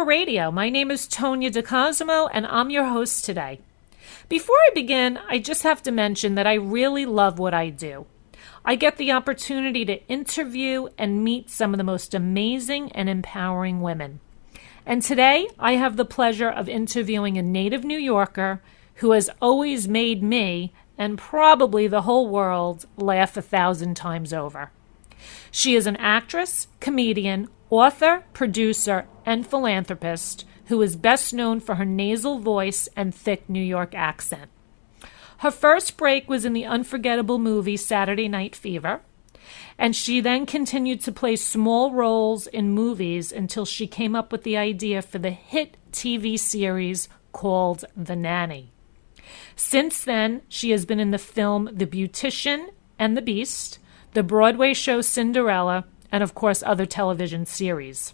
P.O.W.E.R Radio. My name is Tonya DeCosimo, and I'm your host today. Before I begin, I just have to mention that I really love what I do. I get the opportunity to interview and meet some of the most amazing and empowering women. And today, I have the pleasure of interviewing a native New Yorker who has always made me, and probably the whole world, laugh 1,000 times over. She is an actress, comedian, author, producer, and philanthropist who is best known for her nasal voice and thick New York accent. Her first break was in the unforgettable movie Saturday Night Fever, and she then continued to play small roles in movies until she came up with the idea for the hit TV series called The Nanny. Since then, she has been in the film The Beautician and the Beast, the Broadway show Cinderella, and of course other television series.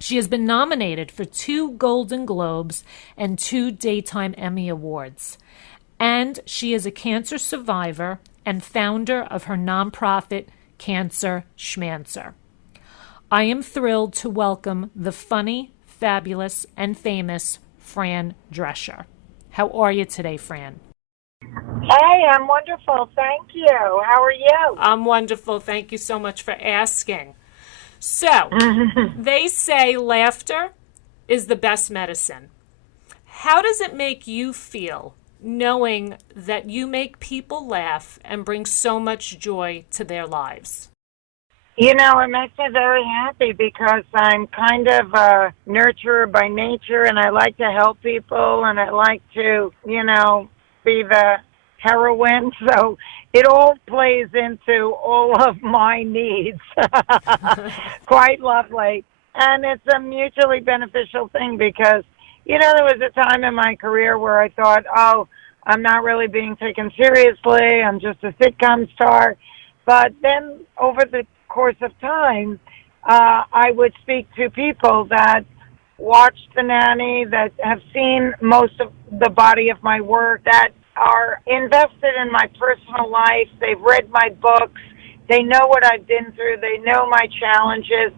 She has been nominated for 2 Golden Globes and 2 Daytime Emmy Awards. And she is a cancer survivor and founder of her nonprofit, Cancer Schmancer. I am thrilled to welcome the funny, fabulous, and famous Fran Drescher. How are you today, Fran? Hey, I'm wonderful. Thank you. How are you? I'm wonderful. Thank you so much for asking. So, they say laughter is the best medicine. How does it make you feel knowing that you make people laugh and bring so much joy to their lives? You know, it makes me very happy because I'm kind of a nurturer by nature, and I like to help people, and I like to, be the heroine. So it all plays into all of my needs. Quite lovely. And it's a mutually beneficial thing because, there was a time in my career where I thought, I'm not really being taken seriously. I'm just a sitcom star. But then over the course of time, I would speak to people that watched The Nanny, that have seen most of the body of my work, that are invested in my personal life. They've read my books. They know what I've been through. They know my challenges.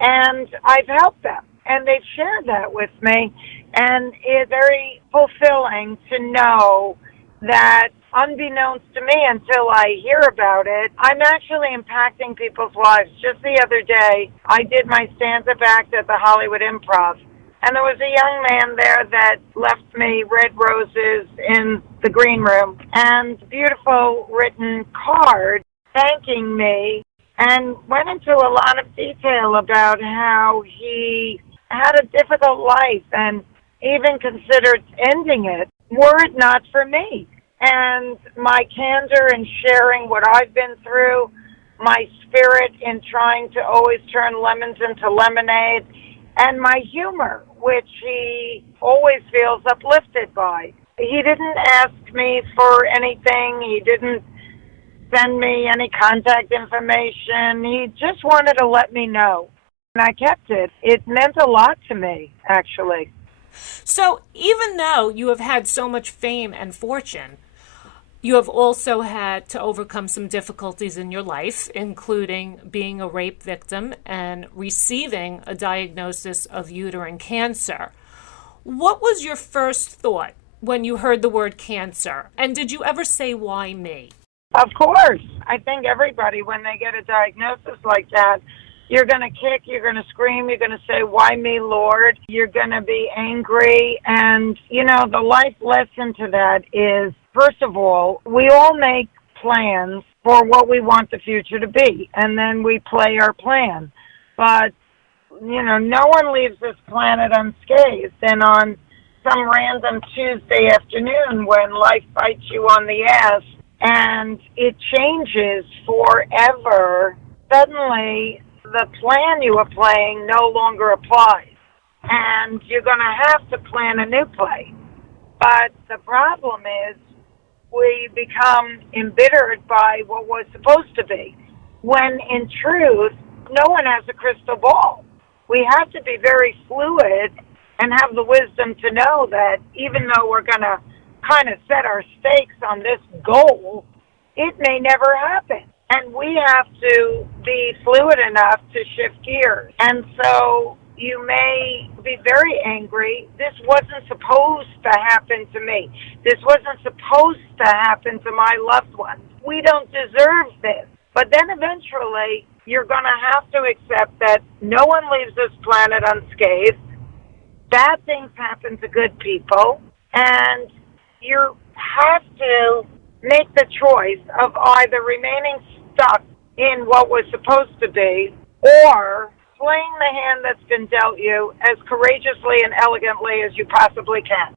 And I've helped them. And they've shared that with me. And it's very fulfilling to know that unbeknownst to me until I hear about it, I'm actually impacting people's lives. Just the other day, I did my stand-up act at the Hollywood Improv. And there was a young man there that left me red roses in the green room and a beautiful written card thanking me, and went into a lot of detail about how he had a difficult life and even considered ending it were it not for me. And my candor in sharing what I've been through, my spirit in trying to always turn lemons into lemonade, and my humor, which he always feels uplifted by. He didn't ask me for anything. He didn't send me any contact information. He just wanted to let me know. And I kept it. It meant a lot to me, actually. So even though you have had so much fame and fortune, you have also had to overcome some difficulties in your life, including being a rape victim and receiving a diagnosis of uterine cancer. What was your first thought when you heard the word cancer? And did you ever say, why me? Of course. I think everybody, when they get a diagnosis like that, you're going to kick, you're going to scream, you're going to say, why me, Lord? You're going to be angry. And, the life lesson to that is, first of all, we all make plans for what we want the future to be, and then we play our plan. But, no one leaves this planet unscathed. And on some random Tuesday afternoon when life bites you on the ass and it changes forever, suddenly the plan you were playing no longer applies. And you're going to have to plan a new play. But the problem is we become embittered by what was supposed to be, when in truth, no one has a crystal ball. We have to be very fluid and have the wisdom to know that even though we're going to kind of set our stakes on this goal, it may never happen. And we have to be fluid enough to shift gears. And so, you may be very angry. This wasn't supposed to happen to me. This wasn't supposed to happen to my loved ones. We don't deserve this. But then eventually, you're going to have to accept that no one leaves this planet unscathed. Bad things happen to good people. And you have to make the choice of either remaining stuck in what was supposed to be or playing the hand that's been dealt you as courageously and elegantly as you possibly can.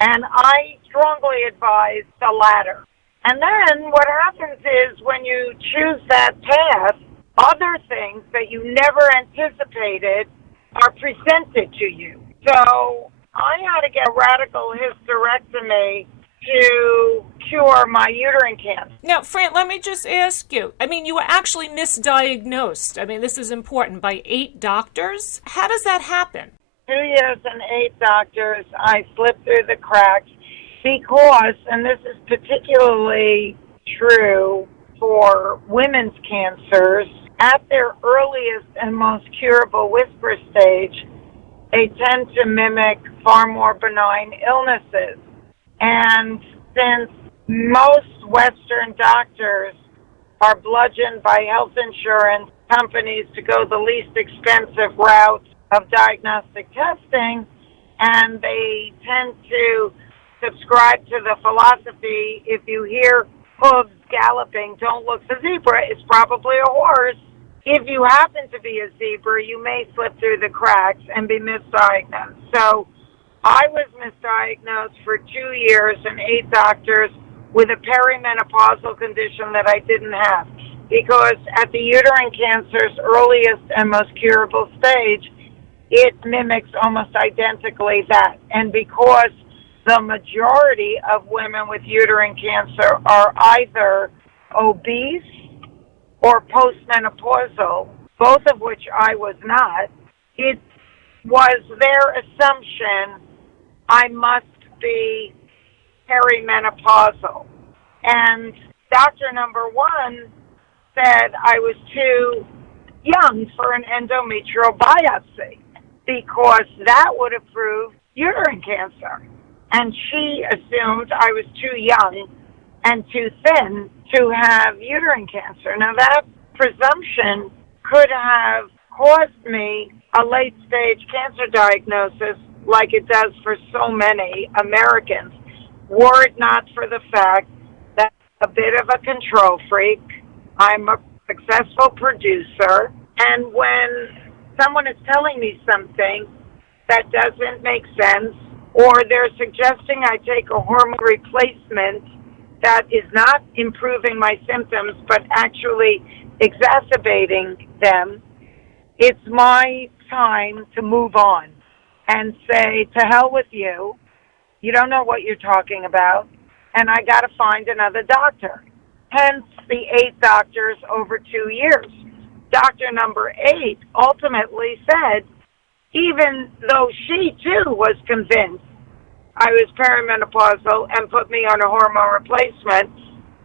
And I strongly advise the latter. And then what happens is when you choose that path, other things that you never anticipated are presented to you. So I had to get a radical hysterectomy to cure my uterine cancer. Now, Fran, let me just ask you. I mean, you were actually misdiagnosed. I mean, this is important, by 8 doctors. How does that happen? 2 years and 8 doctors. I slipped through the cracks because, and this is particularly true for women's cancers, at their earliest and most curable whisper stage, they tend to mimic far more benign illnesses. And since most Western doctors are bludgeoned by health insurance companies to go the least expensive route of diagnostic testing, and they tend to subscribe to the philosophy, if you hear hooves galloping, don't look for zebra, it's probably a horse. If you happen to be a zebra, you may slip through the cracks and be misdiagnosed. So I was misdiagnosed for 2 years and 8 doctors with a perimenopausal condition that I didn't have. Because at the uterine cancer's earliest and most curable stage, it mimics almost identically that. And because the majority of women with uterine cancer are either obese or postmenopausal, both of which I was not, it was their assumption I must be perimenopausal. And doctor number 1 said I was too young for an endometrial biopsy because that would have proved uterine cancer. And she assumed I was too young and too thin to have uterine cancer. Now, that presumption could have caused me a late-stage cancer diagnosis like it does for so many Americans, were it not for the fact that I'm a bit of a control freak. I'm a successful producer, and when someone is telling me something that doesn't make sense, or they're suggesting I take a hormone replacement that is not improving my symptoms but actually exacerbating them, it's my time to move on and say, to hell with you. You don't know what you're talking about, and I got to find another doctor. Hence the 8 doctors over 2 years. Doctor number 8 ultimately said, even though she too was convinced I was perimenopausal and put me on a hormone replacement,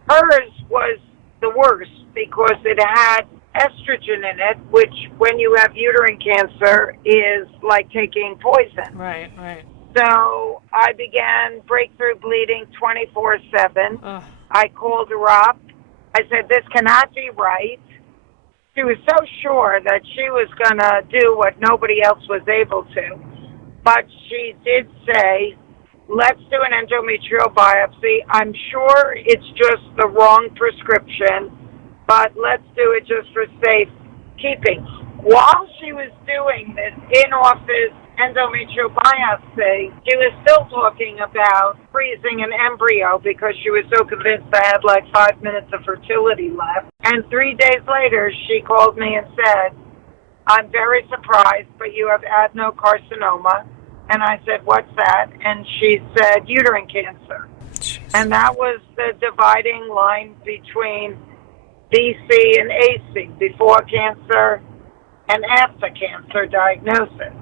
hers was the worst because it had estrogen in it, which when you have uterine cancer is like taking poison. Right, right. So I began breakthrough bleeding 24/7. I called her up. I said, this cannot be right. She was so sure that she was going to do what nobody else was able to. But she did say, let's do an endometrial biopsy. I'm sure it's just the wrong prescription, but let's do it just for safekeeping. While she was doing this in-office endometrial biopsy, she was still talking about freezing an embryo because she was so convinced I had like 5 minutes of fertility left. And 3 days later, she called me and said, I'm very surprised, but you have adenocarcinoma. And I said, what's that? And she said, uterine cancer. Jeez. And that was the dividing line between BC and AC, before cancer and after cancer diagnosis.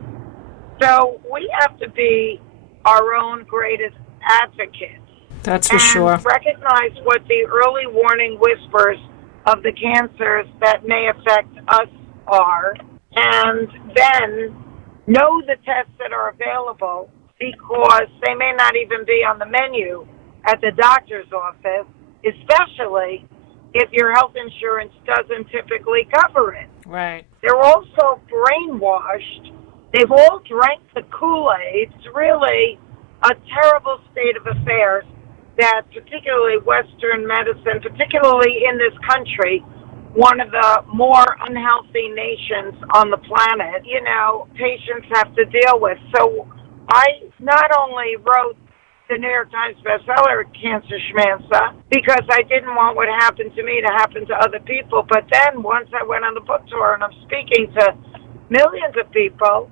So we have to be our own greatest advocates. That's for sure. Recognize what the early warning whispers of the cancers that may affect us are, and then know the tests that are available because they may not even be on the menu at the doctor's office, especially if your health insurance doesn't typically cover it. Right. They're also brainwashed. They've all drank the Kool-Aid. It's really a terrible state of affairs that particularly Western medicine, particularly in this country, one of the more unhealthy nations on the planet, patients have to deal with. So I not only wrote the New York Times bestseller, Cancer Schmancer, because I didn't want what happened to me to happen to other people, but then once I went on the book tour and I'm speaking to millions of people,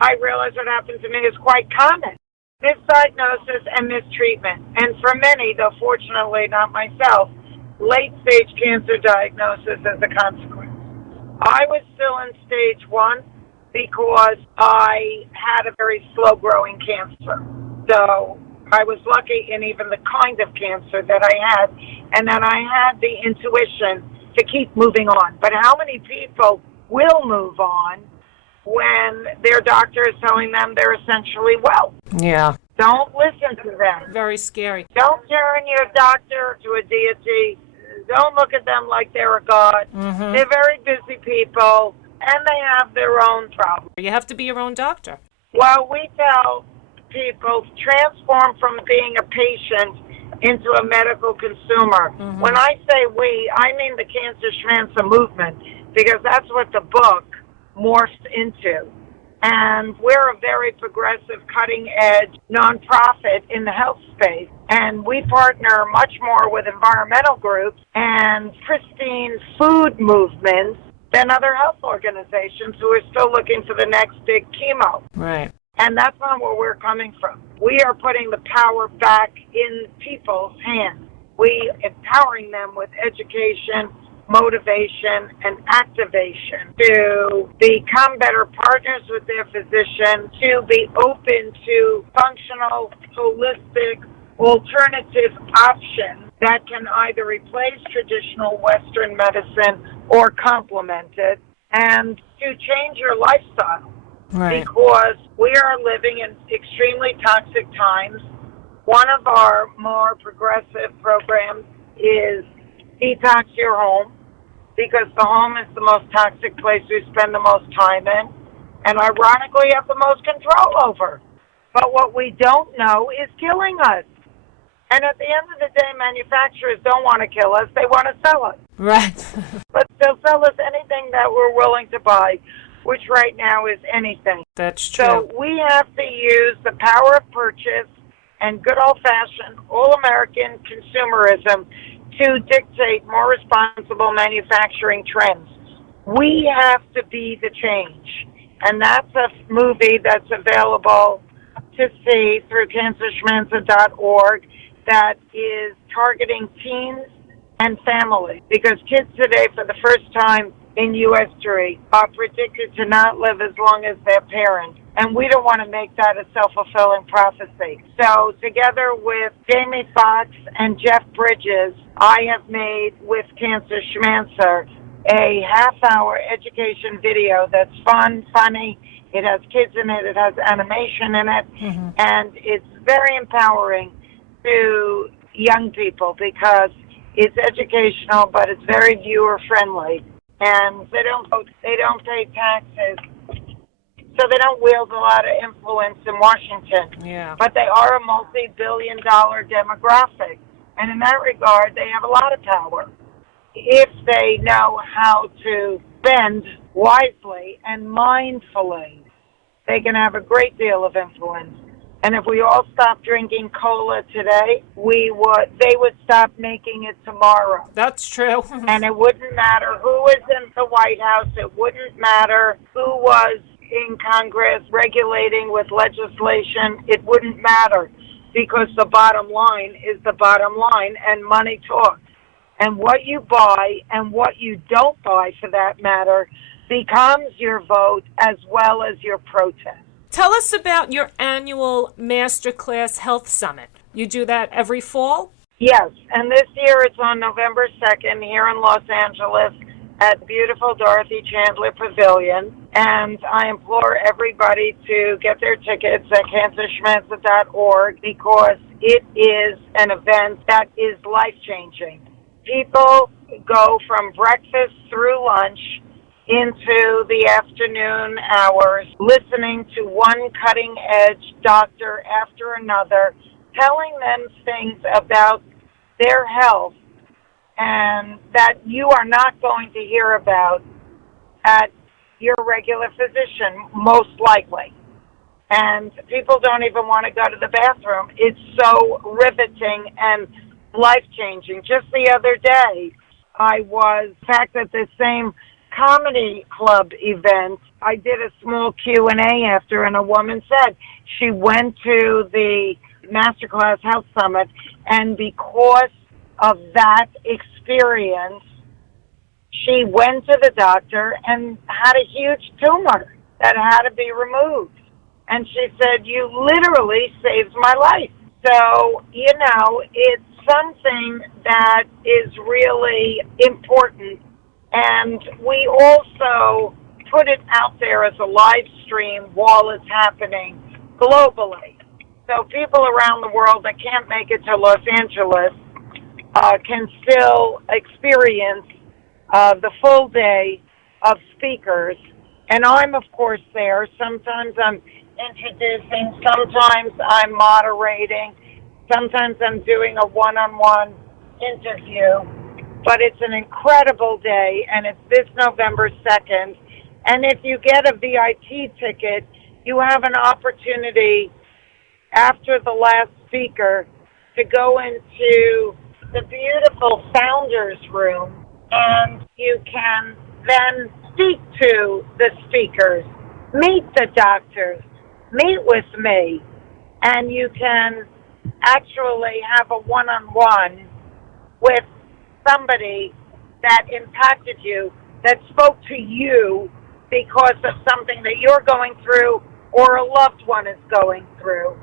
I realized what happened to me is quite common. Misdiagnosis and mistreatment. And for many, though fortunately not myself, late-stage cancer diagnosis as a consequence. I was still in stage 1 because I had a very slow-growing cancer. So I was lucky in even the kind of cancer that I had, and that I had the intuition to keep moving on. But how many people will move on when their doctor is telling them they're essentially well? Yeah. Don't listen to them. Very scary. Don't turn your doctor to a deity. Don't look at them like they're a god. Mm-hmm. They're very busy people, and they have their own problems. You have to be your own doctor. Well, we tell people transform from being a patient into a medical consumer. Mm-hmm. When I say we, I mean the Cancer Schmancer movement, because that's what the book morphed into. And we're a very progressive, cutting-edge nonprofit in the health space. And we partner much more with environmental groups and pristine food movements than other health organizations who are still looking for the next big chemo. Right. And that's not where we're coming from. We are putting the power back in people's hands. We empowering them with education, motivation, and activation to become better partners with their physician, to be open to functional, holistic, alternative options that can either replace traditional Western medicine or complement it, and to change your lifestyle. Right. Because we are living in extremely toxic times. One of our more progressive programs is Detox Your Home, because the home is the most toxic place we spend the most time in, and ironically have the most control over. But what we don't know is killing us. And at the end of the day, manufacturers don't want to kill us, they want to sell us. Right. But they'll sell us anything that we're willing to buy, which right now is anything. That's true. So we have to use the power of purchase and good old-fashioned, all-American consumerism to dictate more responsible manufacturing trends. We have to be the change. And that's a movie that's available to see through cancerschmancer.org that is targeting teens and families. Because kids today, for the first time in U.S. history, are predicted to not live as long as their parents. And we don't want to make that a self-fulfilling prophecy. So together with Jamie Foxx and Jeff Bridges, I have made with Cancer Schmancer a half-hour education video that's fun, funny. It has kids in it. It has animation in it. Mm-hmm. And it's very empowering to young people because it's educational, but it's very viewer-friendly. And they don't pay taxes, so they don't wield a lot of influence in Washington. Yeah. But they are a multi-billion-dollar demographic. And in that regard, they have a lot of power if they know how to spend wisely and mindfully. They can have a great deal of influence. And if we all stopped drinking cola today, they would stop making it tomorrow. That's true. And it wouldn't matter who was in the White House. It wouldn't matter who was in Congress regulating with legislation. It wouldn't matter because the bottom line is the bottom line, and money talks. And what you buy and what you don't buy, for that matter, becomes your vote as well as your protest. Tell us about your annual Masterclass Health Summit. You do that every fall? Yes, and this year it's on November 2nd here in Los Angeles at beautiful Dorothy Chandler Pavilion. And I implore everybody to get their tickets at cancerschmancer.org because it is an event that is life-changing. People go from breakfast through lunch into the afternoon hours listening to one cutting-edge doctor after another, telling them things about their health and that you are not going to hear about at your regular physician, most likely. And people don't even want to go to the bathroom. It's so riveting and life-changing. Just the other day, I was, in fact, at the same comedy club event. I did a small Q&A after, and a woman said she went to the Masterclass Health Summit, and because of that experience, she went to the doctor and had a huge tumor that had to be removed. And she said, you literally saved my life. So, it's something that is really important. And we also put it out there as a live stream while it's happening globally. So people around the world that can't make it to Los Angeles can still experience the full day of speakers. And I'm, of course, there. Sometimes I'm introducing, sometimes I'm moderating, sometimes I'm doing a one-on-one interview. But it's an incredible day, and it's this November 2nd. And if you get a VIP ticket, you have an opportunity after the last speaker to go into the beautiful Founders Room, and you can then speak to the speakers, meet the doctors, meet with me, and you can actually have a one-on-one with somebody that impacted you, that spoke to you because of something that you're going through or a loved one is going through.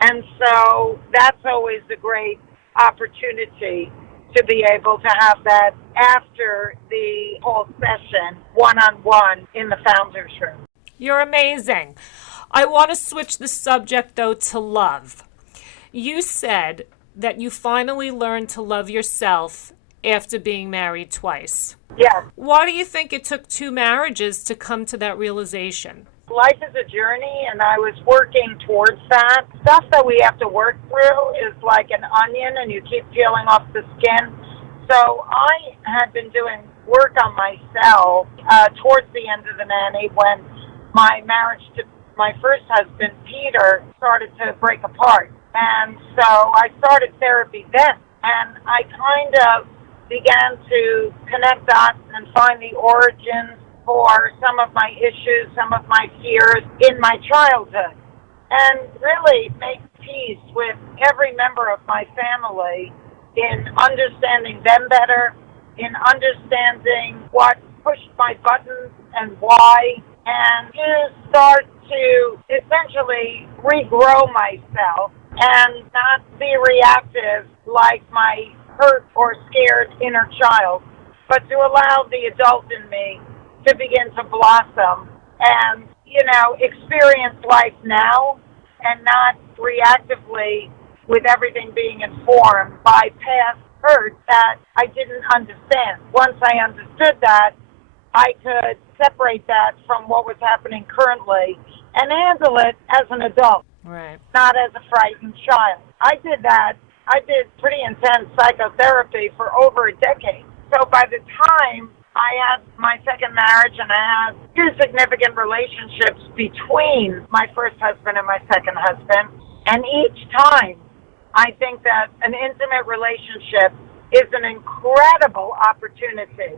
And so that's always a great opportunity to be able to have that after the whole session, one-on-one in the Founders Room. You're amazing. I want to switch the subject, though, to love. You said that you finally learned to love yourself after being married twice. Yeah. Why do you think it took 2 marriages to come to that realization? Life is a journey, and I was working towards that. Stuff that we have to work through is like an onion, and you keep peeling off the skin. So I had been doing work on myself towards the end of the Nanny when my marriage to my first husband, Peter, started to break apart. And so I started therapy then, and I kind of began to connect dots and find the origins for some of my issues, some of my fears in my childhood, and really make peace with every member of my family in understanding them better, in understanding what pushed my buttons and why, and to start to essentially regrow myself and not be reactive like my hurt or scared inner child, but to allow the adult in me to begin to blossom and, experience life now and not reactively with everything being informed by past hurt that I didn't understand. Once I understood that, I could separate that from what was happening currently and handle it as an adult, Right. not as a frightened child. I did that. I did pretty intense psychotherapy for over a decade. So by the time I had my second marriage and I had 2 significant relationships between my first husband and my second husband, and each time I think that an intimate relationship is an incredible opportunity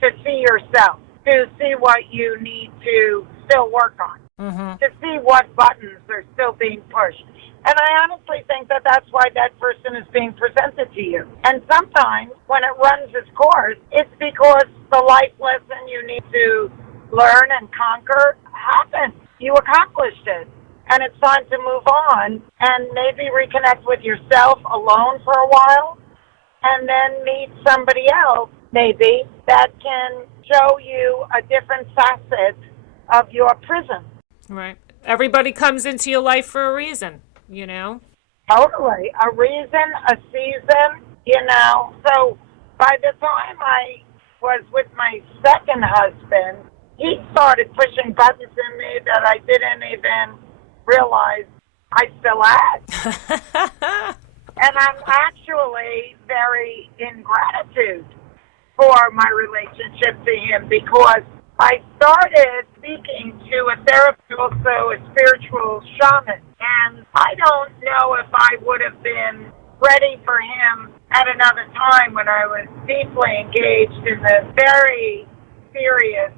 to see yourself, to see what you need to still work on, to see what buttons are still being pushed. And I honestly think that that's why that person is being presented to you. And sometimes when it runs its course, it's because the life lesson you need to learn and conquer happened. You accomplished it. And it's time to move on and maybe reconnect with yourself alone for a while and then meet somebody else, maybe, that can show you a different facet of your prison. Right. Everybody comes into your life for a reason, you know? Totally. A reason, a season, you know. So by the time I was with my second husband, he started pushing buttons in me that I didn't even realize I still had. And I'm actually very in gratitude for my relationship to him because I started speaking to a therapist, also a spiritual shaman. And I don't know if I would have been ready for him at another time when I was deeply engaged in a very serious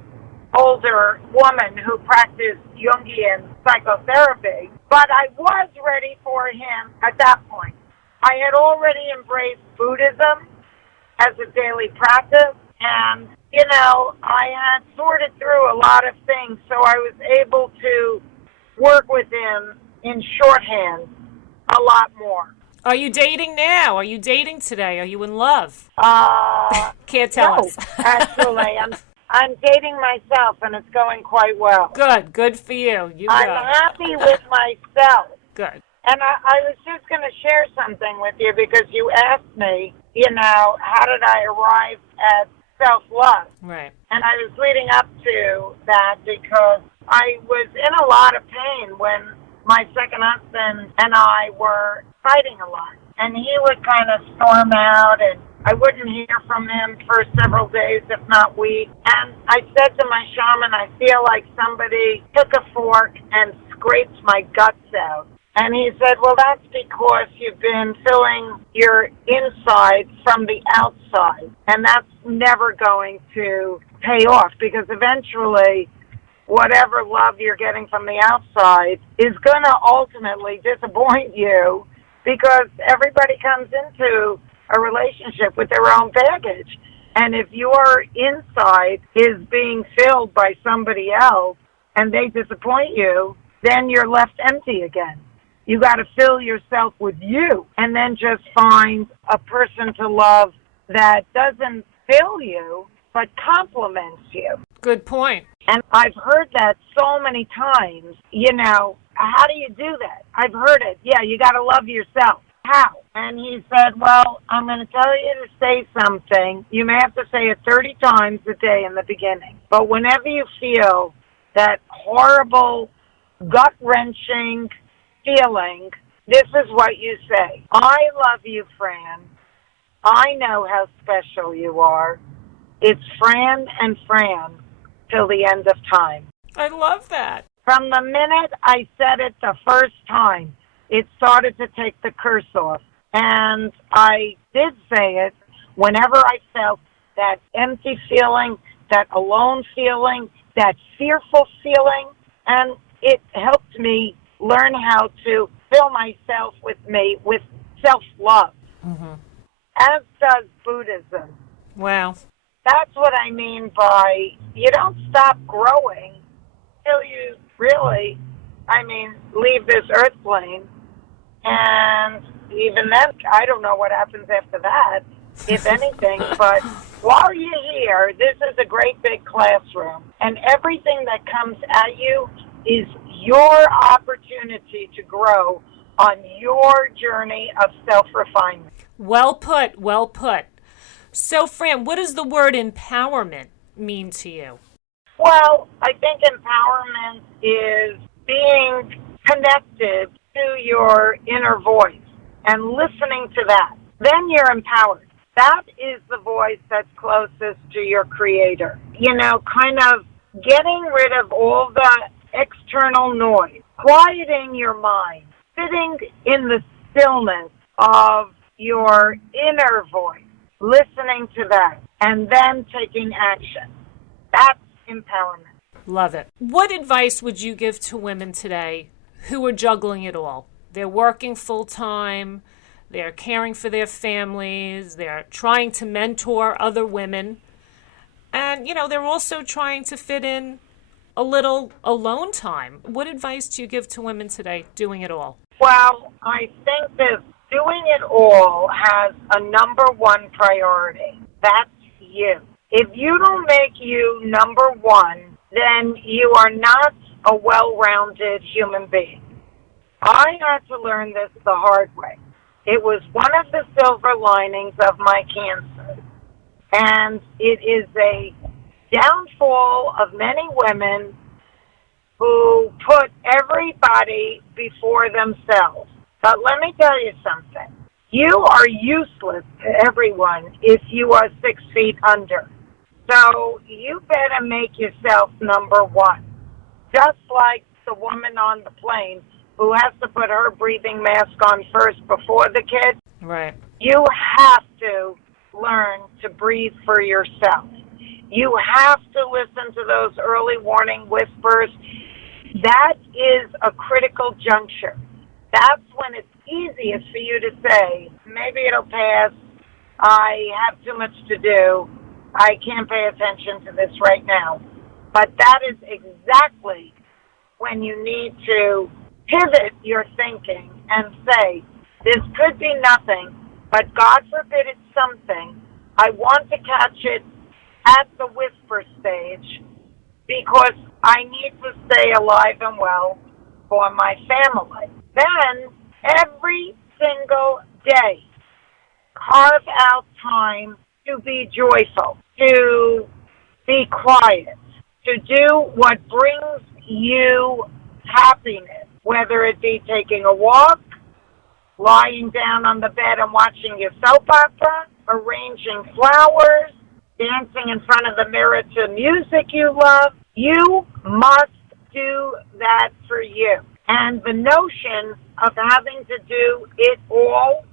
older woman who practiced Jungian psychotherapy. But I was ready for him at that point. I had already embraced Buddhism as a daily practice, and, you know, I had sorted through a lot of things, so I was able to work with him in shorthand a lot more. Are you dating now? Are you dating today? Are you in love? Can't tell us. Actually, I'm dating myself, and it's going quite well. Good for you. I'm happy with myself. Good. And I was just going to share something with you because you asked me, you know, how did I arrive at self-love? Right. And I was leading up to that because I was in a lot of pain when my second husband and I were fighting a lot. And he would kind of storm out, and I wouldn't hear from him for several days, if not weeks. And I said to my shaman, I feel like somebody took a fork and scraped my guts out. And he said, well, that's because you've been filling your inside from the outside. And that's never going to pay off because eventually whatever love you're getting from the outside is going to ultimately disappoint you because everybody comes into a relationship with their own baggage. And if your inside is being filled by somebody else and they disappoint you, then you're left empty again. You got to fill yourself with you and then just find a person to love that doesn't fill you but compliments you. Good point. And I've heard that so many times, you know, how do you do that? I've heard it. Yeah, you got to love yourself. How? And he said, well, I'm going to tell you to say something. You may have to say it 30 times a day in the beginning. But whenever you feel that horrible, gut-wrenching feeling, this is what you say. I love you, Fran. I know how special you are. It's Fran and Fran till the end of time. I love that. From the minute I said it the first time, it started to take the curse off. And I did say it whenever I felt that empty feeling, that alone feeling, that fearful feeling, and it helped me learn how to fill myself with self-love, as does Buddhism. Wow. That's what I mean by you don't stop growing till you really, leave this earth plane. And even then, I don't know what happens after that, if anything. But while you're here, this is a great big classroom. And everything that comes at you is your opportunity to grow on your journey of self-refinement. Well put, well put. So, Fran, what does the word empowerment mean to you? Well, I think empowerment is being connected to your inner voice and listening to that. Then you're empowered. That is the voice that's closest to your creator. You know, kind of getting rid of all the external noise, quieting your mind, sitting in the stillness of your inner voice, listening to that, and then taking action. That's empowerment. Love it. What advice would you give to women today who are juggling it all? They're working full-time, they're caring for their families, they're trying to mentor other women, and, you know, they're also trying to fit in a little alone time. What advice do you give to women today doing it all? Well, I think that doing it all has a number one priority. That's you. If you don't make you number one, then you are not a well-rounded human being. I had to learn this the hard way. It was one of the silver linings of my cancer. And it is a downfall of many women who put everybody before themselves. But let me tell you something. You are useless to everyone if you are 6 feet under. So you better make yourself number one. Just like the woman on the plane who has to put her breathing mask on first before the kid. Right. You have to learn to breathe for yourself. You have to listen to those early warning whispers. That is a critical juncture. That's when it's easiest for you to say, maybe it'll pass, I have too much to do, I can't pay attention to this right now. But that is exactly when you need to pivot your thinking and say, this could be nothing, but God forbid it's something. I want to catch it at the whisper stage because I need to stay alive and well for my family. Then, every single day, carve out time to be joyful, to be quiet, to do what brings you happiness, whether it be taking a walk, lying down on the bed and watching your soap opera, arranging flowers, dancing in front of the mirror to music you love. You must do that for you. And the notion of having to do it all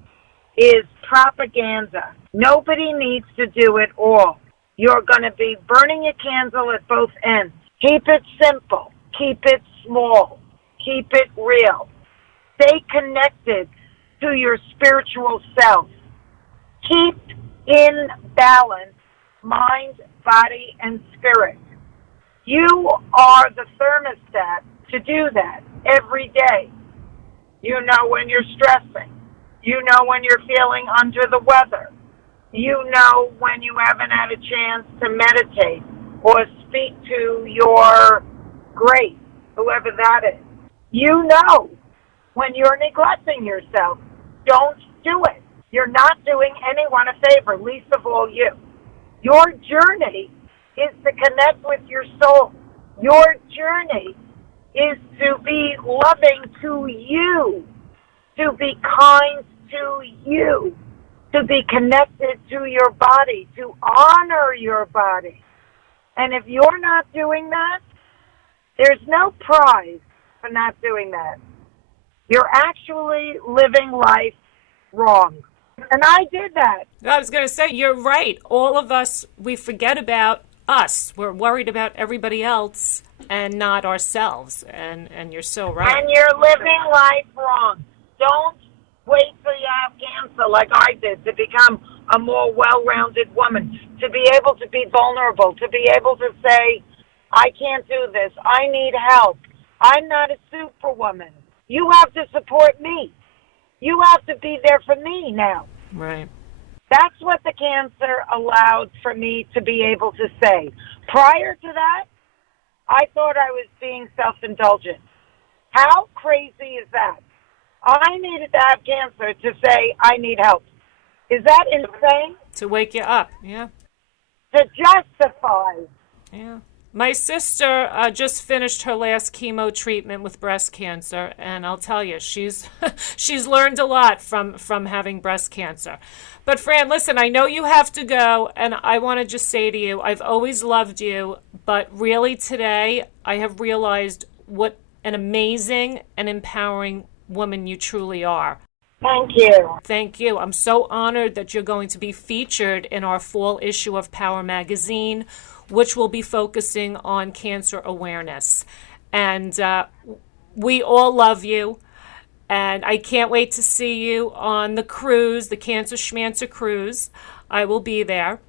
is propaganda. Nobody needs to do it all. You're going to be burning a candle at both ends. Keep it simple. Keep it small. Keep it real. Stay connected to your spiritual self. Keep in balance mind, body, and spirit. You are the thermostat to do that every day. You know when you're stressing. You know when you're feeling under the weather. You know when you haven't had a chance to meditate or speak to your great, whoever that is. You know when you're neglecting yourself. Don't do it. You're not doing anyone a favor, least of all you. Your journey is to connect with your soul. Your journey is to be loving to you, to be kind to you, to be connected to your body, to honor your body. And if you're not doing that, there's no prize for not doing that. You're actually living life wrong. And I did that. I was going to say, you're right. All of us, we forget about us. We're worried about everybody else and not ourselves. And you're so right. And you're living life wrong. Don't wait till you have cancer like I did to become a more well-rounded woman, to be able to be vulnerable, to be able to say, I can't do this. I need help. I'm not a superwoman. You have to support me. You have to be there for me now. Right. That's what the cancer allowed for me to be able to say. Prior to that, I thought I was being self-indulgent. How crazy is that? I needed to have cancer to say I need help. Is that insane? To wake you up, yeah. To justify. Yeah. My sister just finished her last chemo treatment with breast cancer, and I'll tell you, she's she's learned a lot from having breast cancer. But Fran, listen, I know you have to go, and I want to just say to you, I've always loved you, but really today I have realized what an amazing and empowering woman you truly are. Thank you. Thank you. I'm so honored that you're going to be featured in our fall issue of P.O.W.E.R magazine, which will be focusing on cancer awareness. And we all love you. And I can't wait to see you on the cruise, the Cancer Schmancer cruise. I will be there.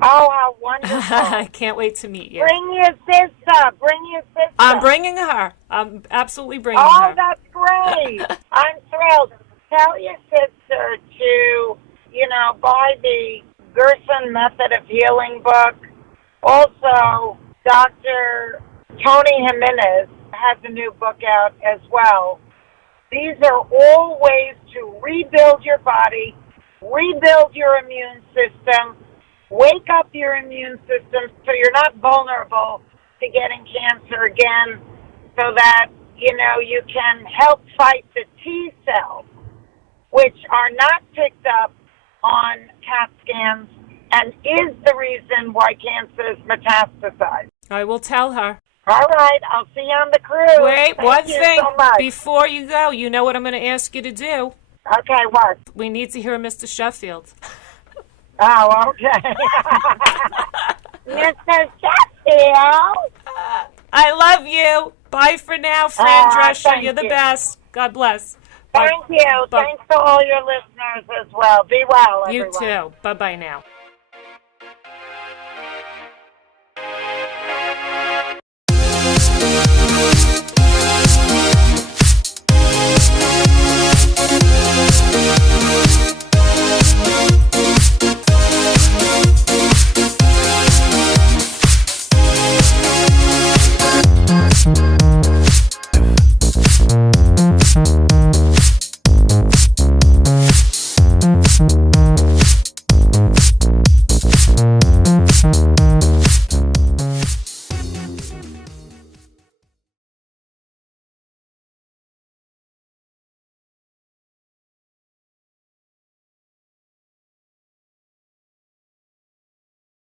Oh, how wonderful. I can't wait to meet you. Bring your sister. Bring your sister. I'm bringing her. I'm absolutely bringing her. Oh, that's great. I'm thrilled. Tell your sister to, buy the Gerson Method of Healing book. Also, Dr. Tony Jimenez has a new book out as well. These are all ways to rebuild your body, rebuild your immune system, wake up your immune system so you're not vulnerable to getting cancer again, so that, you can help fight the T cells, which are not picked up on CAT scans and is the reason why cancer is metastasized. I will tell her. All right, I'll see you on the cruise. Wait, one thing so much. before you go. You know what I'm going to ask you to do? Okay, what? We need to hear Mr. Sheffield. Oh, okay. Mr. Sheffield. I love you. Bye for now, Fran Drescher. You're the best. God bless. Thank you. Thanks to all your listeners as well. Be well, everyone. You too. Bye-bye now.